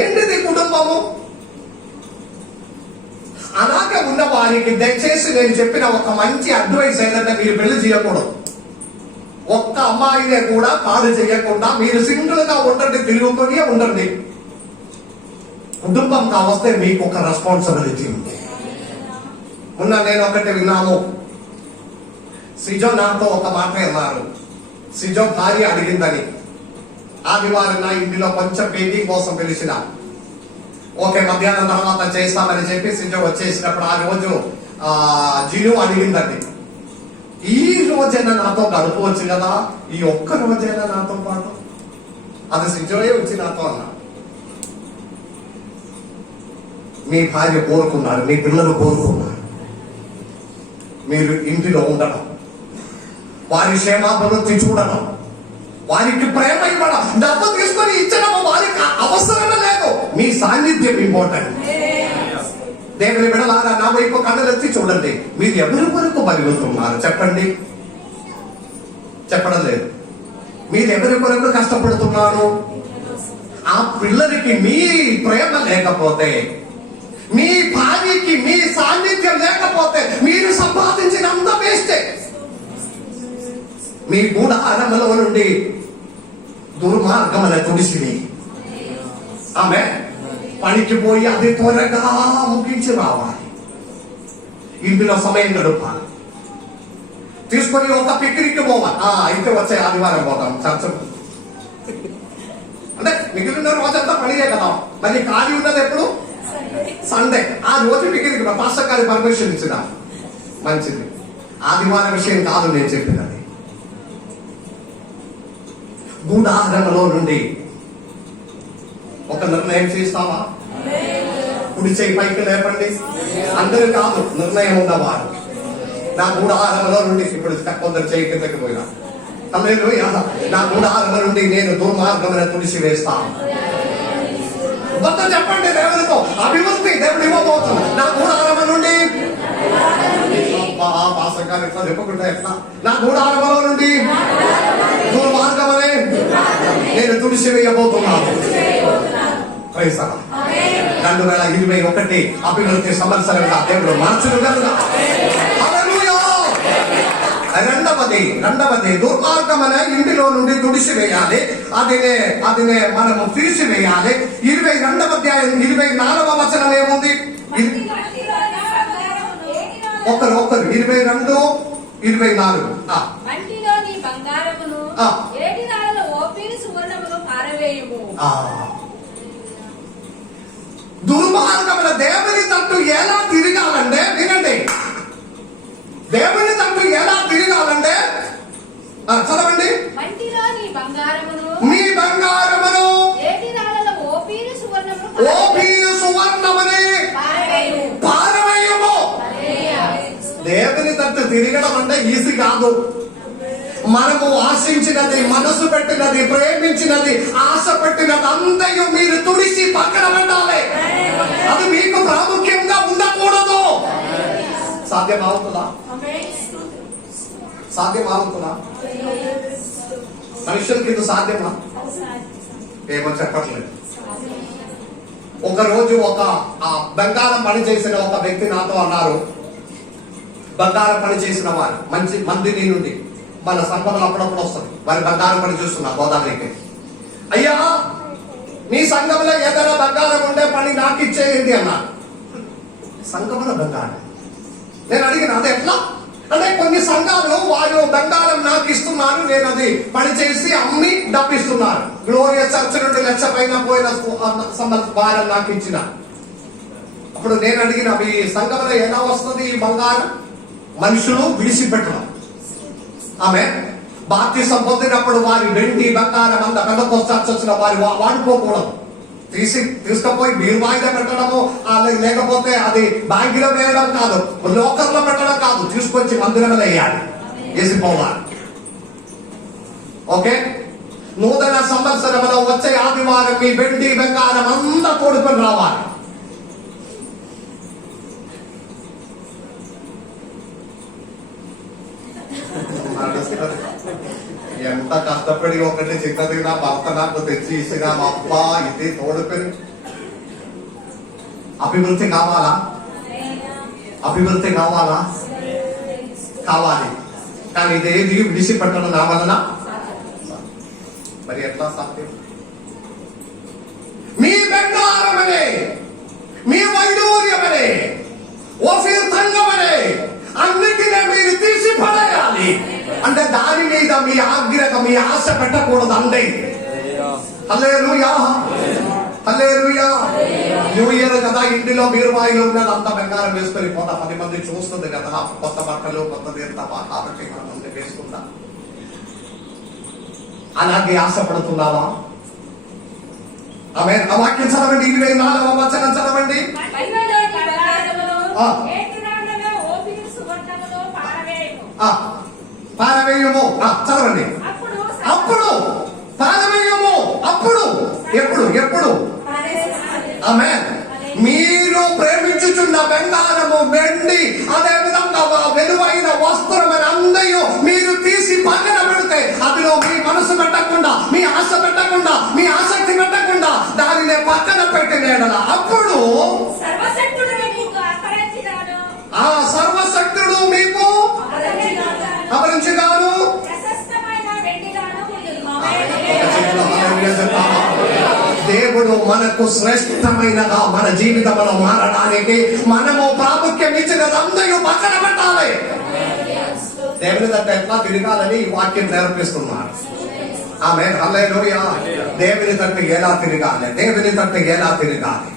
ఏంటిది కుటుంబము? అలాగే ఉన్న వారికి దయచేసి నేను చెప్పిన ఒక మంచి అడ్వైస్ ఏంటంటే, మీరు పెళ్లి చేయకూడదు. ఒక్క అమ్మాయినే కూడా పాడు చేయకుండా మీరు సింగిల్ గా ఉండండి, తిరుగుతూనే ఉండండి. కుటుంబం కావస్తే మీకు ఒక రెస్పాన్సిబిలిటీ ఉంది. మొన్న నేను ఒకటి విన్నాము. సిజో నాతో ఒక మాట అన్నారు. సిజో భార్య అడిగిందని, ఆదివారం నా ఇంటిలో కొంచెం పెయింటింగ్ కోసం పిలిచిన. ఓకే, మధ్యాహ్నం తర్వాత చేస్తామని చెప్పి సిజో వచ్చేసినప్పుడు ఆ రోజు జిను అడిగిందండి, ఈ రోజైనా నాతో గడపవచ్చు కదా, ఈ ఒక్క రోజైనా నాతో పాటు. అది సిజోయే వచ్చి నాతో అన్నా. మీ భార్య కోరుకున్నారు, మీ పిల్లలు కోరుకున్నారు, మీరు ఇంటిలో ఉండడం, వారి క్షేమాభివృద్ధి చూడడం, వారికి ప్రేమ ఇవ్వడం, డబ్బు తీసుకొని ఇచ్చడం వారికి అవసరం లేదు. మీ సాన్నిధ్యం ఇంపార్టెంట్. దేవుని బిడ్డలారా, నా వైపు కళ్ళెత్తి చూడండి. మీరు ఎవరి వరకు పరిగెత్తున్నారు చెప్పండి? చెప్పడం లేదు. మీరు ఎవరి కొరకు కష్టపడుతున్నారు? ఆ పిల్లలకి మీ ప్రేమ లేకపోతే, మీ భార్యకి మీ సాన్నిధ్యం లేకపోతే మీరు సంపాదించిన అంత వేస్టే. మీ గుడారములో నుండి దుర్మార్గమున తుడిసిని. ఆమె పనికి పోయి అది త్వరగా ముగించి రావాలి. ఇంటిలో సమయం గడపాలి. తీసుకొని ఒక పిక్నిక్ పోవాలి. అయితే వచ్చే ఆదివారం పోతాం చర్చ. అంటే మిగిలిన రోజంతా పనియే కదా. మరి ఖాళీ ఉన్నది ఎప్పుడు? సండే. ఆ రోజు పిక్నిక్ పాస్టర్ గారి పర్మిషన్ ఇచ్చిన మంచిది. ఆదివారం విషయం కాదు నేను చెప్పినది. గుడారములో నుండి ఒక నిర్ణయం చేస్తావా? కుడి చేయి పైకి లేపండి. అందరూ కాదు, నిర్ణయం ఉన్నవారు. నా గుడారములో నుండి, ఇప్పుడు కొందరు చేయి కిందకి పోయినా, హల్లెలూయా, నా గుడారములో నుండి నేను దుర్మార్గమున తుడిసి వేస్తాను. చెప్పండి దేవునితో, అభివృద్ధి దేవుడు ఇవ్వబోతుంది. నా గుడారము నుండి పాసకాలు ఎట్లా చెప్పుకుంటా ఎట్లా? నా గుడారములో నుండి దుర్మార్గమనే నేను తుడిసి వేయబోతున్నాను. 2021 అభివృద్ధి సంవత్సరంగా దేవుడు మార్చును కనుక. రెండవది దుర్మార్గమనే ఇంటిలో నుండి తుడిసి వేయాలి. అదినే మనము తీసివేయాలి. 22వ అధ్యాయం 24వ వచనం ఏముంది? ఒకరు 22, 24. మంటిలో నీ బంగారమును, ఏటి రాళ్ళలో ఓపీని సువర్ణమును పారవేయుము. దుర్మార్గముల దేవుని తట్టు ఎలా తిరగాలంటే, వినండి, దేవుని తట్టు ఎలా తిరగాలంటే చదవండి. మంటిలో నీ బంగారమును, మీ బంగారమును, ఏటి రాళ్ళలో ఓపీని సువర్ణమును సువర్ణమని పారవేయము. దేవుని తట్టు తిరగడం అంటే ఈజీ కాదు. మనము ఆశించినది, మనసు పెట్టినది, ప్రేమించినది, ఆశ పెట్టినది అంతయు మీరు తుడిసి పక్కన పెట్టాలి. అది మీకు ప్రాముఖ్యంగా ఉండకూడదు. సాధ్యమవుతుందా? సాధ్యమవుతుందా? మనుషులకి ఇది సాధ్యమా? ఏమో చెప్పట్లేదు. ఒకరోజు ఒక బంగారం పని చేసిన ఒక వ్యక్తి నాతో అన్నారు. బంగారం పని చేసిన వారు మంచి మందిని నుండి మన సంఘంలో అప్పుడప్పుడు వస్తుంది. వారి బంగారం పని చూస్తున్నా గోదావరికి, అయ్యా మీ సంఘంలో ఏదైనా బంగారం ఉంటే పని నాకు ఇచ్చేయండి అన్నారు. సంఘంలో బంగారం నేను అడిగిన, అది ఎట్లా అంటే కొన్ని సంఘాలు వారు బంగారం నాకు ఇస్తున్నారు, నేను అది పని చేసి అమ్మి డబ్బిస్తున్నారు. గ్లోరియా చర్చ్ నుండి 1,00,000 పైన పోయిన వారం నాకు ఇచ్చిన. అప్పుడు నేను అడిగిన, మీ సంఘంలో ఎలా వస్తుంది ఈ బంగారం? మనుషులు విడిచిపెట్టడం. ఆమె బాప్తిసం పొందినప్పుడు వారి వెండి బంగారం అంత పెద్దకొస్తా వచ్చిన వారి వాడుకోకూడదు. తీసుకుపోయి బీరువాయిలో పెట్టడము, లేకపోతే అది బ్యాంకులో వేయడం కాదు, లోకర్లో పెట్టడం కాదు, తీసుకొచ్చి మందిరంలో వేయాలి, వేసిపోవాలి. ఓకే, నూతన సంవత్సరంలో వచ్చే ఆదివారం మీ వెండి బంగారం అంతా కూడుకొని రావాలి. ఎంత కష్టపడి ఒకటి చిన్నది నా భర్త నాకు తెచ్చి ఇసిగా అబ్బా ఇది తోడుకొని. అభివృద్ధి కావాలా? అభివృద్ధి కావాలా? కావాలి. కానీ ఇదేది విడిచిపెట్టడం నా వలన మరి ఎట్లా సాధ్యం? మీ బంగారమనే, మీ వైడూర్యమనే, ఓఫీర్ తంగమనే అన్నిటినీ మీరు తీసి పడేయాలి. అంటే దాని మీద మీ ఆగ్రహ, మీ ఆశ పెట్టకూడదు. అంతే. హల్లెలూయా, హల్లెలూయా. న్యూ ఇయర్ కదా, ఇంటిలో బీరువాయిలో ఉన్నది అంత బంగారం వేసుకొని పోతా, 10 మంది చూస్తుంది కదా, కొత్త బట్టలు కొత్తది తప్ప, కాబట్టి మనం వేసుకుందాం. అలాగే ఆశపడుతున్నావా? ఆమె ఆ వాక్యం చదవండి, 24వ వచనం చదవండి. పారవేయము చదవండి. అప్పుడు పారవేయము, అప్పుడు ఎప్పుడు ఎప్పుడు? ఆమేన్. మీరు ప్రేమించుచున్న బంగారము, వెండి, అదే విధంగా వెలువైన వస్త్రమైన అందయు మీరు తీసి పక్కన పెడితే, అదిలో మీ మనసు పెట్టకుండా, మీ ఆశ పెట్టకుండా, మీ ఆసక్తి పెట్టకుండా దానిని పక్కన పెట్టిన అప్పుడు ఆ సర్వశక్తుడు మీకు అపరించగాను. దేవుడు మనకు శ్రేష్టమైనగా మన జీవితంలో మారడానికి మనము ప్రాముఖ్యం ఇచ్చినది అందరూ పక్కన పెట్టాలి. దేవుని తట్టు ఎట్లా తిరగాలని ఈ వాక్యం నేర్పిస్తున్నారు. ఆమేన్, హల్లెలూయా. దేవుని తట్టు ఎలా తిరగాలి, దేవుని తట్టు ఎలా తిరగాలి.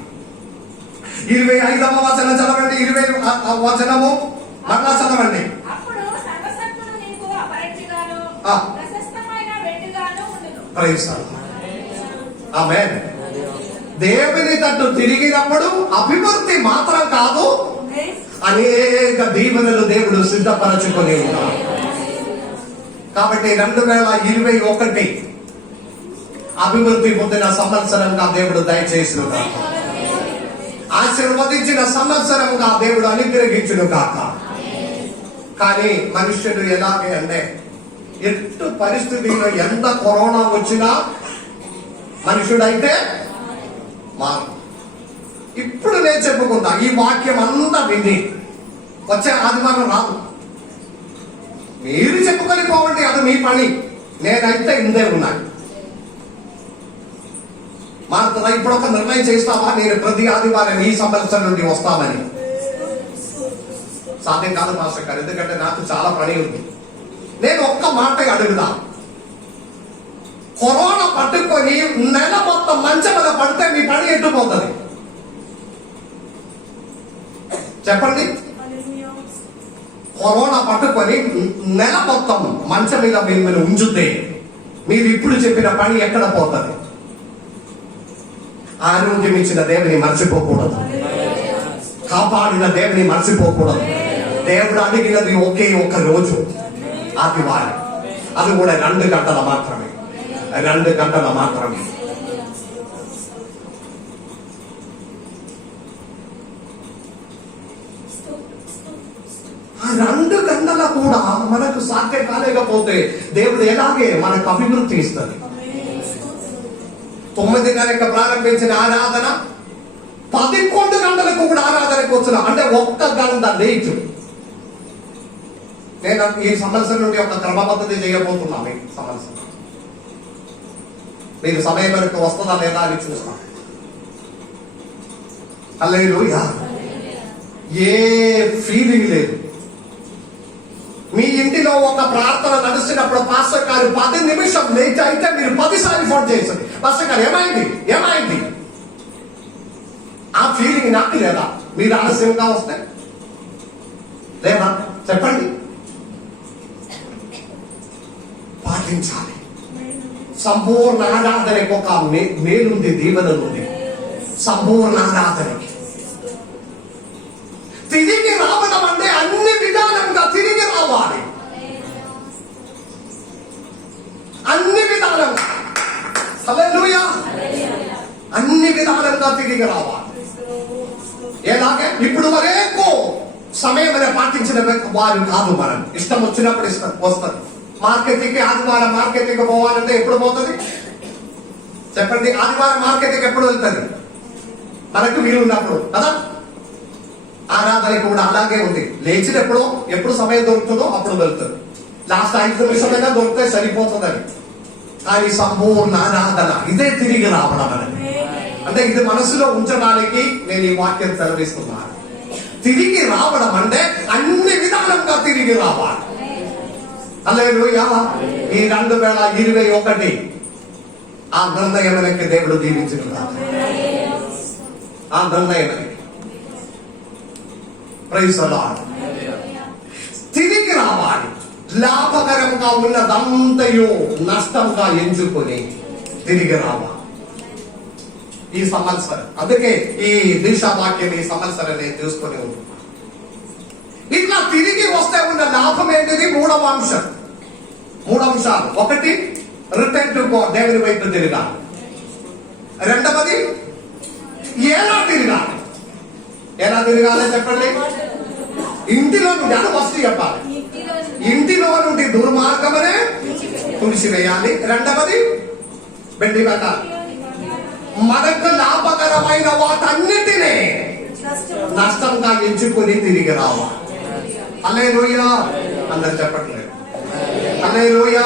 25వ వచనం చదవండి. 20వ వచనము మరలా చదవండి. ఆమేన్. దేవుని తట్టు తిరిగినప్పుడు అభివృద్ధి మాత్రం కాదు, అనేక దీవెనలు దేవుడు సిద్ధపరచుకొని ఉన్నాడు. కాబట్టి 2021 అభివృద్ధి పొందిన సంవత్సరంగా దేవుడు దయచేసిన కాక, ఆశీర్వదించిన సంవత్సరంగా దేవుడు అనుగ్రహించును కాక. కానీ మనుష్యుడు ఎలాగే అంటే, ఎటు పరిస్థితిలో ఎంత కరోనా వచ్చినా మనుషుడైతే మారు. ఇప్పుడు నేను చెప్పుకుంటా, ఈ వాక్యం అంతా విని వచ్చే ఆదివారం రాదు. మీరు చెప్పుకొని పోవండి, అది మీ పని. నేనైతే ఇందే ఉన్నాను. మారుతుందా? ఇప్పుడు ఒక నిర్ణయం చేస్తావా, నేను ప్రతి ఆదివారం ఈ సంవత్సరం నుండి వస్తామని? సాధ్యం కాదు మాస్టర్ గారు, ఎందుకంటే నాకు చాలా పని ఉంది. నేను ఒక్క మాట అడుగుదా, కరోనా పట్టుకొని నెల మొత్తం మంచం మీద పడితే మీ పని ఎట్టుపోతుంది? చెప్పండి. కరోనా పట్టుకొని నెల మొత్తం మంచం మీద మీరు ఉంచుతే మీరు ఇప్పుడు చెప్పిన పని ఎక్కడ పోతుంది? ఆరోగ్యం ఇచ్చిన దేవుని మర్చిపోకూడదు, కాపాడిన దేవుని మర్చిపోకూడదు. దేవుడు అడిగినది ఒకే ఒక రోజు ఆదివారం, అది కూడా 2 గంటల మాత్రమే, 2 గంటల మాత్రమే. ఆ 2 గంటల కూడా మనకు సాధ్యం కాలేకపోతే దేవుడు ఎలాగే మనకు అభివృద్ధి ఇస్తుంది. 9:30 ప్రారంభించిన ఆరాధన 11 గంటలకు కూడా ఆరాధనకు వచ్చిన, అంటే 1 గంట లేటు. నేను ఈ సంవత్సరం నుండి ఒక క్రమ పద్ధతి చేయబోతున్నాను. ఈ సంవత్సరం మీరు సమయం వరకు వస్తుందా లేదా అని చూస్తాం. హల్లెలూయా. ఏ ఫీలింగ్ లేదు. మీ ఇంటిలో ఒక ప్రార్థన నడుస్తున్నప్పుడు పాస్టర్ గారు 10 నిమిషం లేట్ అయితే మీరు 10 సార్లు ఫోన్ చేస్తుంది. పాస్టర్ గారు ఏమైంది ఆ ఫీలింగ్ నాకు లేదా? మీరు ఆలస్యంగా వస్తే లేదా? చెప్పండి. పాటించాలి. సంపూర్ణ ఆరాధనకి ఒక మేలుంది, దీవెనలుంది. సంపూర్ణ ఆరాధనకి తిరిగి రావడం అంటే అన్ని విధానంగా తిరిగి రావాలి. అన్ని విధానంగా. హల్లెలూయా. అన్ని విధానంగా తిరిగి రావాలి. ఎలాగే ఇప్పుడు వరకు సమయం పాటించిన వారు కాదు. మనం ఇష్టం వచ్చినప్పుడు వస్తారు. మార్కెట్కి ఆదివారం మార్కెట్కి పోవాలంటే ఎప్పుడు పోతుంది చెప్పండి? ఆదివారం మార్కెట్కి ఎప్పుడు వెళ్తుంది? మనకు వీలున్నప్పుడు కదా. ఆరాధన కూడా అలాగే ఉంది. లేచినప్పుడు ఎప్పుడు సమయం దొరుకుతుందో అప్పుడు వెళ్తుంది. లాస్ట్ 5 నిమిషమైనా దొరికితే సరిపోతుందని. కానీ సంపూర్ణ ఆరాధన ఇదే తిరిగి రావడం అనేది. అంటే ఇది మనసులో ఉంచడానికి నేను ఈ వాక్యం సెలవిస్తున్నాను. తిరిగి రావడం అంటే అన్ని విధాలుగా తిరిగి రావాలి. హల్లెలూయా. ఈ 2021 ఆ నిర్ణయానికి దేవుడు దీవించుకున్నాడు. ఆ నిర్ణయానికి ప్రైజ్ ది లార్డ్. తిరిగి రావాలి. లాభకరంగా ఉన్నదంతయు నష్టంగా ఎంచుకొని తిరిగి రావాలి ఈ సంవత్సరం. అందుకే ఈ దీక్షావాక్యం ఈ సంవత్సరం నేను చూసుకొని ఉంది. ఇట్లా తిరిగి వస్తే ఉన్న లాభం ఏంటిది? 3వ అంశం. 3 అంశాలు. 1 రిటర్న్ టు గాడ్, దేవుని వైపు తిరగాలి. 2వది ఎలా తిరగాలి? ఎలా తిరగాలి చెప్పండి? ఇంటిలో నుండి అది ఫస్ట్ చెప్పాలి. ఇంటిలో నుండి దుర్మార్గమనే తుడిచివేయాలి. 2వది బెండి పెట్టాలి. మనకు లాభకరమైన వాటన్నిటినే నష్టంగా ఎంచుకొని తిరిగి రావాలి. హల్లెలూయా. అందరు చెప్పట్లేదు హల్లెలూయా.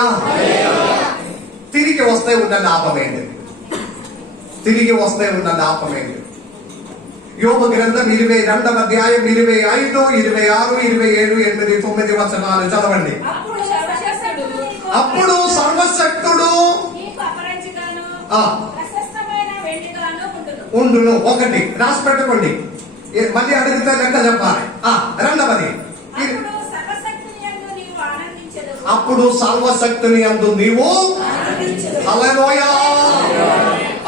తిరిగి వస్తే ఉన్న లాభం ఏంటి? తిరిగి వస్తే ఉన్న లాభం ఏంటి? యోబు గ్రంథం 22వ అధ్యాయం 25, 26, 27, 8, 9 వచనాలు చదవండి. అప్పుడు సర్వశక్తుడు ఉండును. 1 రాసి పెట్టుకోండి. మళ్ళీ అడిగితే లెక్క చెప్పాలి. 2వది అప్పుడు సర్వశక్తుని యందు నీవు హల్లెలూయా.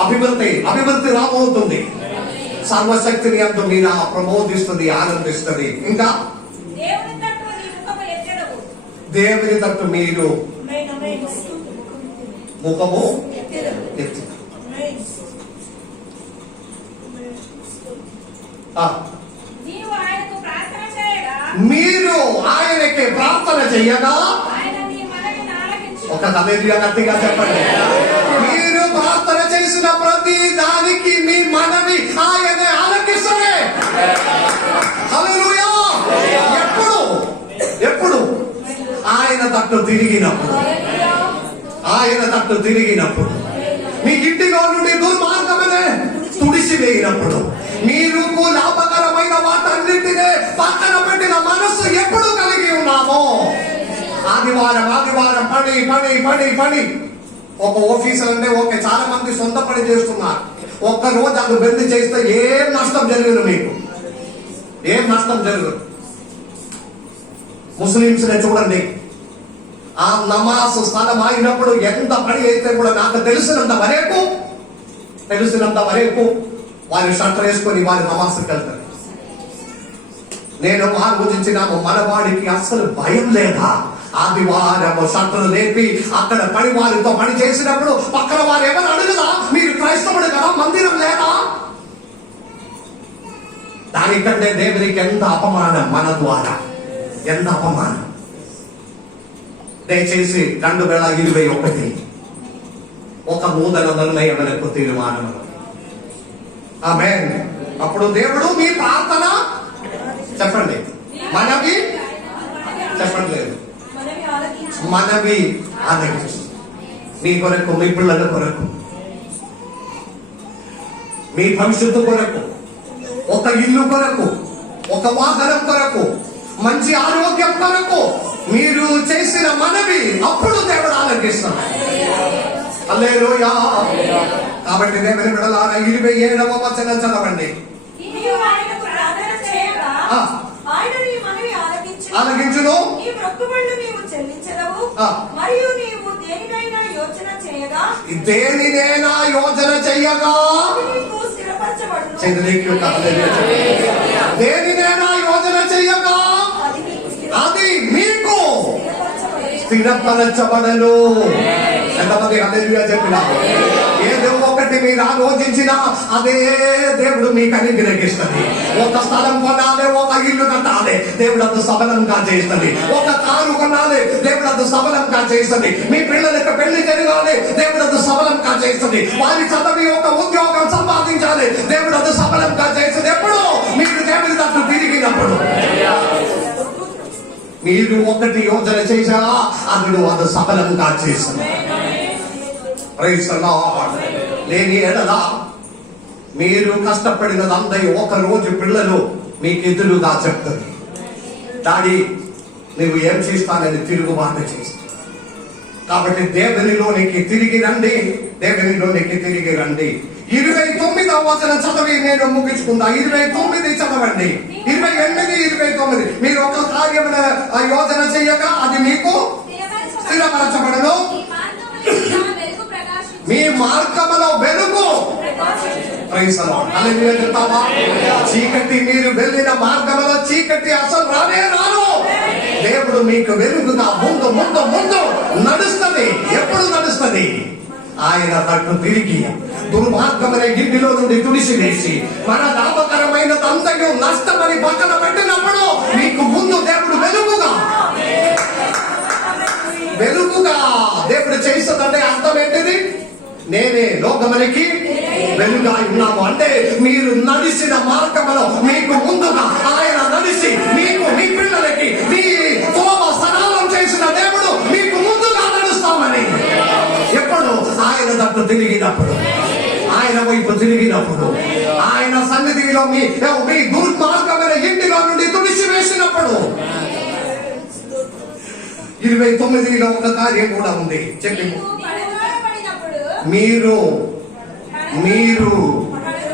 అభివృద్ధి రాబోతుంది. సర్వశక్తిని యందు మీరు ప్రబోధిస్తుంది, ఆనందిస్తుంది. ఇంకా దేవుని తట్టు మీరు ముఖము ఎత్తి. మీరు ఆయనకి ప్రార్థన చెయ్యగా ఒక హల్లెలూయా గట్టిగా చెప్పండి. మీరు ప్రార్థన చేసిన ప్రతి దానికి మీ మనవి ఆయన ఆలకిస్తాడే. హల్లెలూయా. ఎప్పుడు ఆయన తట్టు తిరిగినప్పుడు మీ ఇంటిలో నుండి దుర్మార్గమనే తుడిసివేయినప్పుడు, మీరు లాభకరమైన వాటన్నింటినే పక్కన పెట్టిన మనస్సు ఎప్పుడు కలిగి ఉన్నామో, ఆదివారం పని ఒక ఆఫీసర్ అంటే ఓకే, చాలా మంది సొంత పని చేస్తున్నారు. ఒక్క రోజు అది బంద్ చేస్తే ఏం నష్టం జరగదు. మీకు ఏం నష్టం జరగదు. ముస్లింస్ చూడండి, ఆ నమాజ్ స్థలం అయినప్పుడు ఎంత పని చేస్తే కూడా నాకు తెలిసినంత వరకు వారి షట్టర్ వేసుకొని వారి నమాజ్కి వెళ్తారు. నేను ఆలోచించినాము, మన వాడికి అస్సలు భయం లేదా? ఆదివారం షట్టలు లేపి అక్కడ పని వారితో పని చేసినప్పుడు పక్కన వారు ఎవరు అడుగుదా, మీరు క్రైస్తవుడు కదా, మందిరం లేదా? దానికంటే దేవునికి ఎంత అపమానం, మన ద్వారా ఎంత అపమానం. దయచేసి 2021 ఒక నూతన నిర్ణయం తీర్మానం. ఆమేన్. అప్పుడు దేవుడు మీ ప్రార్థన చెప్పండి, మనవి చెప్పట్లేదు. మనవి ఆలకించు. మనవి ఆలకించు. మీ కొరకు, మీ పిల్లల కొరకు, మీ భవిష్యత్తు కొరకు, ఒక ఇల్లు కొరకు, ఒక వాహనం కొరకు, మంచి ఆరోగ్యం కొరకు మీరు చేసిన మనవి అప్పుడు దేవుడు ఆలకిస్తాడు. హల్లెలూయా. కాబట్టి దేవుని బిడ్డలారా 27వ వచనం చదవండి. నీవు ఆయనకు ప్రార్థన చేయగా ఆయన నీ మనవి ఆలకించును. ఆలకించును. నీ మొక్కుబడులు నీవు చెల్లించెదవు. మరియు నీవు దేనినైనా యోచన చేయగా దేనినైనా యోచన చెయ్యగా అది నీకు స్థిరపరచబడును. దేనినైనా యోచన చెయ్యగా అది నీకు అది మీకు స్థిరపరచబడును. స్థిరపరచబడను. ఎంతమంది హల్లెలూయా చెప్పినారు? ఏదో ఒకటి మీరు ఆలోచించినా అదే దేవుడు మీకు అనుగ్రహిస్తుంది. ఒక స్థలం కొనాలి, ఒక ఇల్లు కట్టాలి, దేవుడు అది సఫలంగా చేస్తుంది. ఒక కారు కొనాలి, దేవుడు అది సఫలంగా చేస్తుంది. మీ పిల్లలకు పెళ్లి జరగాలి, దేవుడు అది సఫలంగా చేస్తుంది. వారి చదివి ఒక ఉద్యోగం సంపాదించాలి, దేవుడు అది సఫలంగా చేస్తుంది. ఎప్పుడు మీరు దేవుడి తట్టు తిరిగినప్పుడు మీరు ఒకటి యోచన చేశారా అతడు అది సఫలంగా చేస్తుంది. Praise the lord. లేని ఎడల మీరు కష్టపడినదంతా ఒక రోజు పిల్లలు మీకు ఎదురుగా చెప్తుంది, డాడీ నువ్వు ఏం చేస్తానని తిరుగుబాటు చేస్తా. కాబట్టి దేవునిలోనికి తిరిగి రండి, దేవునిలోనికి తిరిగి రండి. 29వ వచనం చదివి నేను ముగించుకుందా. 29 చదవండి. 28, 29. మీరు ఒక కార్యమైన యోచన చెయ్యక అది మీకు స్థిరపరచబడను. మీ మార్గములో వెలుగు. Praise the lord. హల్లెలూయా చెప్తావా? చీకటి మీరు వెళ్ళిన మార్గములో చీకటి అసలు రానే రాను. దేవుడు మీకు వెలుగుగా ముందు ముందు ముందు నడుస్తుంది. ఎప్పుడు నడుస్తుంది? ఆయన తట్టు తిరిగి దుర్మార్గమైన ఇంటిలో నుండి తుడిసివేసి మన లాభకరమైన తంతయు నష్టమని పక్కన పెట్టినప్పుడు మీకు ముందు దేవుడు వెలుగుగా దేవుడు చేస్తుందంటే అర్థం ఏంటిది? నేనే లోకమునికి వెలుగా ఉన్నాము అంటే మీరు నడిచిన మార్గములో మీకు ముందుగా ఆయన నడిచి మీకు, మీ పిల్లలకి మీ తోవ సరళం చేసిన దేవుడు మీకు ముందుగా నడుస్తామని. ఎప్పుడు? ఆయన తట్టు తిరిగినప్పుడు, ఆయన వైపు తిరిగినప్పుడు, ఆయన సన్నిధిలో మీ దుర్మార్గమైన ఇంటిలో నుండి తుడిచివేసినప్పుడు. 29లో ఒక కార్యం కూడా ఉంది. చెప్పి మీరు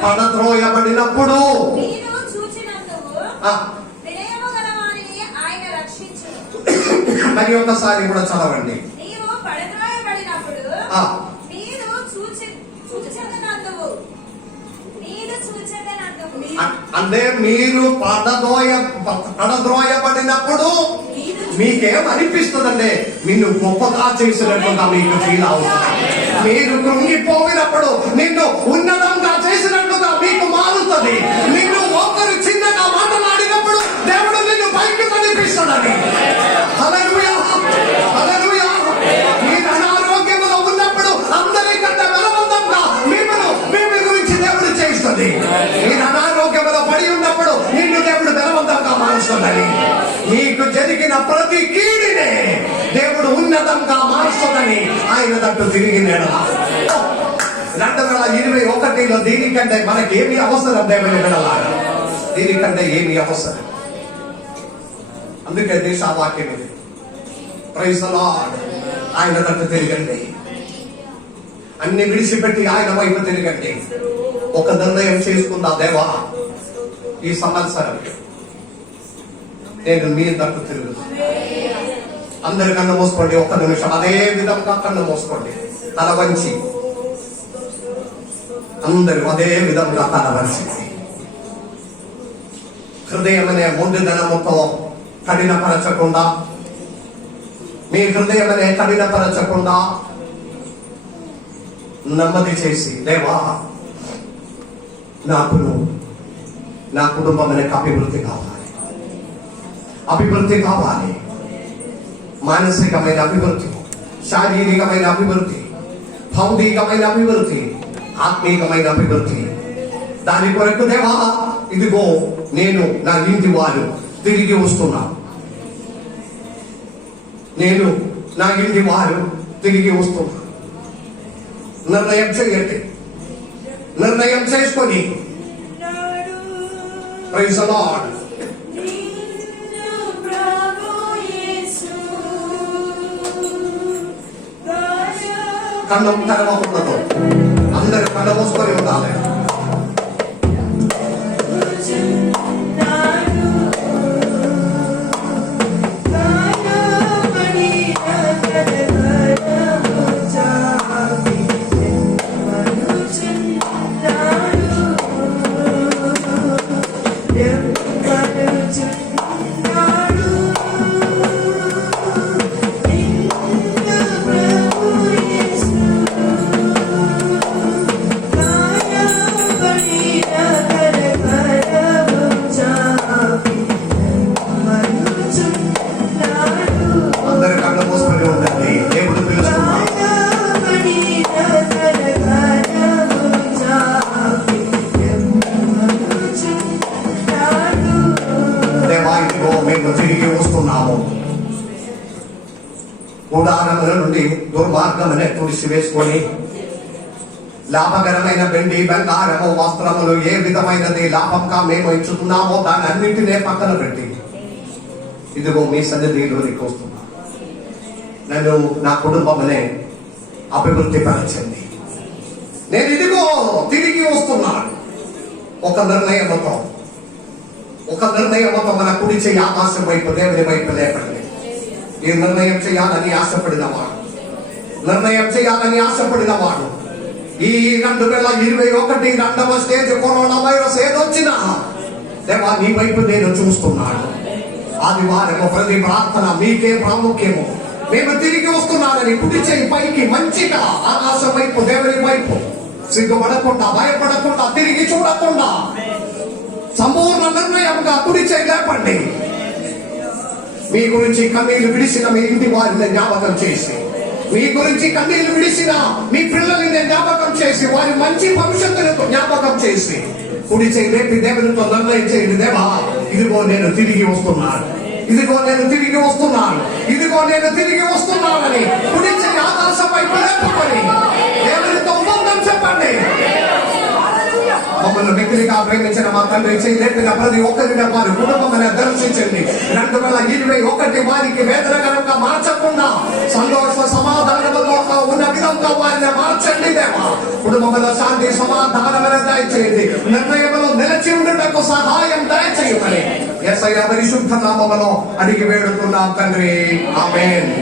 పడద్రోయబడినప్పుడు మరి ఒకసారి కూడా చదవండి. అంటే మీరు పడద్రోయబడినప్పుడు మీకేం అనిపిస్తుందంటే నిన్ను గొప్పగా చేసినట్లుగా మీకు ఫీల్ అవుతుంది. మీరు కృంగిపోయినప్పుడు నిన్ను ఉన్నతంగా చేసినట్లుగా మీకు మారుతుంది. నిన్ను ఒకరు చిన్నగా మాట్లాడినప్పుడు దేవుడు నిన్ను పైకి కనిపిస్తుందని. హల్లెలూయా, హల్లెలూయా. మీరు అనారోగ్యంలో ఉన్నప్పుడు అందరికంటే బలవంతంగా మీ గురించి దేవుడు చేస్తుంది. మీరు అనారోగ్యంలో పడి ఉన్నప్పుడు నిన్ను దేవుడు బలవంతంగా మారుస్తుందని. మీకు జరిగిన ప్రతి కీడినే దేవుడు ఉన్నతంగా మారుస్తుందని ఆయన తట్టు తిరిగినాడు. 2021లో దీనికంటే మనకి ఏమి అవసరం? దేవుని బిడ్డలారా, దీనికంటే ఏమి అవసరం? అందుకే దేశవాక్యం ఇది. Praise the lord. ఆయన తట్టు తిరగండి, అన్ని విడిచిపెట్టి ఆయన వైపు తిరగండి. ఒక నిర్ణయం చేసుకుందా, దేవా ఈ సంవత్సరం నేను మీ తట్టు తిరుగుతాను. అందరు కన్ను మూసుకోండి ఒక్క నిమిషం. అదే విధంగా కన్ను మూసుకోండి, తల వంచి. అందరూ అదే విధంగా తల వంచి హృదయం అనే మొండిదనముతో కఠినపరచకుండా, మీ హృదయం అనే కఠినపరచకుండా నెమ్మది చేసి, దేవా నా కుటుంబం అనేది అభివృద్ధి కావాలి. మానసికమైన అభివృద్ధి, శారీరకమైన అభివృద్ధి, భౌతికమైన అభివృద్ధి, ఆత్మీయమైన అభివృద్ధి. దాని కొరకు దేవా ఇదిగో నేను నా ఇంటి వారు తిరిగి వస్తున్నా. నేను నా ఇంటి వారు తిరిగి వస్తున్నా. నిర్ణయం చేయండి, నిర్ణయం చేసుకొని ప్రైజ్ ది లార్డ్. కన్ను తెరవకూడదు, అందరు కన్ను మూసుకొని ఉండాలి. అందరు కన్ను మూసుకొని ఉండండి. దేవుడు పిలుస్తున్నాడు. దేవా, ఇదిగో మేము తిరిగి వస్తున్నాము. గుడారముల నుండి దుర్మార్గమునే తుడిసివేసుకొని లాభకరమైన వెండి, బంగారము, వస్త్రములు ఏ విధమైనది లాభంగా మేము ఇచ్చుతున్నామో దాని అన్నింటినే పక్కన పెట్టి ఇదిగో మీ సన్నిధిలోనికి వస్తున్నా. నన్ను, నా కుటుంబమునే అభివృద్ధి పరచండి. నేను ఇదిగో తిరిగి వస్తున్నాను. ఒక నిర్ణయముతో మన కుడి చేయి ఆకాశం వైపు, దేవుని వైపు లేపండి. ఈ నిర్ణయం చేయాలని ఆశపడినవాడు, ఈ 2021 రెండవ స్టేజ్ కరోనా వైరస్ ఏదొచ్చినా దేవా నీ వైపు నేను చూస్తున్నాను. ఆదివారం ప్రతి ప్రార్థన మీకే ప్రాముఖ్యము. మేము తిరిగి వస్తున్నానని కుడి చేయి పైకి మంచిగా ఆకాశం వైపు, దేవుని వైపు సిగ్గుపడకుండా, భయపడకుండా, తిరిగి చూడకుండా సంపూర్ణ నిర్ణయంగా కుడి చేయి లేపండి. మీ గురించి కన్నీళ్లు విడిసిన మీ ఇంటి వారిని జ్ఞాపకం చేసి, మీ గురించి కన్నీళ్లు విడిసిన మీ పిల్లల్ని జ్ఞాపకం చేసి, వారి మంచి భవిష్యత్తును జ్ఞాపకం చేసి కుడి చేయి లేపి దేవునితో నిర్ణయం చేయండి. దేవా, ఇదిగో నేను తిరిగి వస్తున్నాను, అని కుడి చేయి ఆకాశం వైపు లేపుకొని దేవునితో ఉందని చెప్పండి. మమ్మల్ని మిక్కిలిగా ప్రేమించిన మా తండ్రి, చేయి లేపిన ప్రతి ఒక్కరిని వారి కుటుంబమని దర్శించండి. 2021 వారికి వేదనకరంగా మార్చకుండా సంతోష సమాధానముతో ఉన్న విధంగా వారిని మార్చండి. దేవా, కుటుంబంలో శాంతి సమాధానమైన దయచేయండి. నిర్ణయంలో నిలిచి ఉండటకు సహాయం దయచేయమని యేసయ్య పరిశుద్ధ నామములో అడిగి వేడుతున్నాం తండ్రి. ఆమేన్.